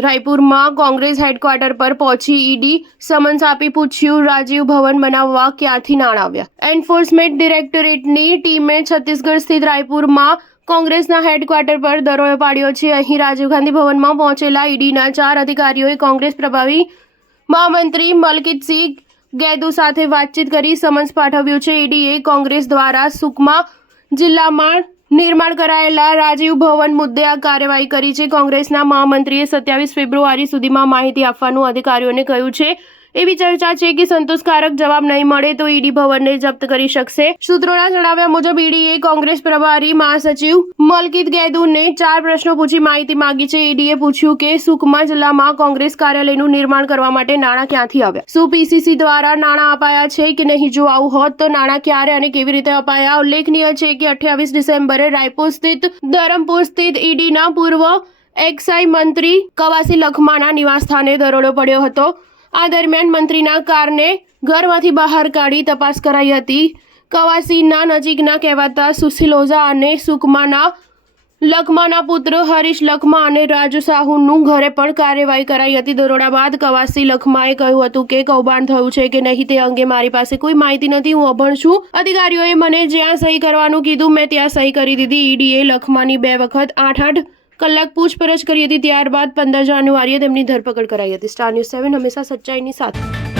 રાયપુરમાં Congress headquarter પર પહોંચી ED summons આપી પૂછ્યું, રાજીવ ભવન બનાવવા ક્યાંથી નાણાં આવ્યા? એન્ફોર્સમેન્ટ ડિરેક્ટોરેટની ટીમે છત્તીસગઢ સ્થિત રાયપુરમાં કોંગ્રેસના હેડક્વાર્ટર પર દરોડો પાડ્યો છે. અહીં રાજીવ ગાંધી ભવનમાં પહોંચેલા ઈડીના 4 અધિકારીઓએ કોંગ્રેસ પ્રભારી મહામંત્રી મલકીતસિંહ ગેદુ સાથે વાતચીત કરી સમન્સ પાઠવ્યું છે. ઈડીએ કોંગ્રેસ દ્વારા સુકમા જિલ્લામાં નિર્માણ કરાયેલા રાજીવ ભવન મુદ્દે આ કાર્યવાહી કરી છે. કોંગ્રેસના મહામંત્રીએ 27 ફેબ્રુઆરી સુધીમાં માહિતી આપવાનું અધિકારીઓને કહ્યું છે. એવી ચર્ચા છે કે સંતોષકારક જવાબ નહીં મળે તો ઈડી ભવનને જપ્ત કરી શકશે. સૂત્રોના જણાવ્યા મુજબ ઈડીએ કોંગ્રેસ પ્રભારી મહાસચિવ મલકીત ગેદુને 4 પ્રશ્નો પૂછી માહિતી માંગી છે. ઈડીએ પૂછ્યું કે સુકમા જિલ્લામાં કોંગ્રેસ કાર્યાલયનું નિર્માણ કરવા માટે નાણાં ક્યાંથી આવ્યા? શું પીસીસી દ્વારા નાણાં અપાયા છે કે નહીં? જો આવું હોત તો નાણાં ક્યારે અને કેવી રીતે અપાયા? ઉલ્લેખનીય છે કે 28 ડિસેમ્બરે રાયપુર સ્થિત ધરમપુર સ્થિત ઈડીના પૂર્વ એક્સાઇઝ મંત્રી કવાસી લખમાના નિવાસસ્થાને દરોડો પડ્યો હતો. આ દરમિયાન મંત્રીના કારને ઘરમાંથી બહાર કાઢી તપાસ કરાઈ હતી. કવાસીના નજીકના કહેવાતા સુશીલ ઓઝા અને સુકમાના લખમાના પુત્ર હરીશ લખમા અને રાજુ સાહુનું ઘરે પણ કાર્યવાહી કરાઈ હતી. દરોડા બાદ કવાસી લખમાએ કહ્યું હતું કે કૌભાંડ થયું છે કે નહીં તે અંગે મારી પાસે કોઈ માહિતી નથી. હું અભણ છું. અધિકારીઓએ મને જ્યાં સહી કરવાનું કીધું મેં ત્યાં સહી કરી દીધી. ઈડીએ લખમાની 2 વખત 8 કલાક પૂછપરછ કરી હતી. ત્યારબાદ 15 જાન્યુઆરીએ તેમની ધરપકડ કરાઈ હતી. સ્ટાર ન્યૂઝ 7 હંમેશા સચ્ચાઈની સાથે.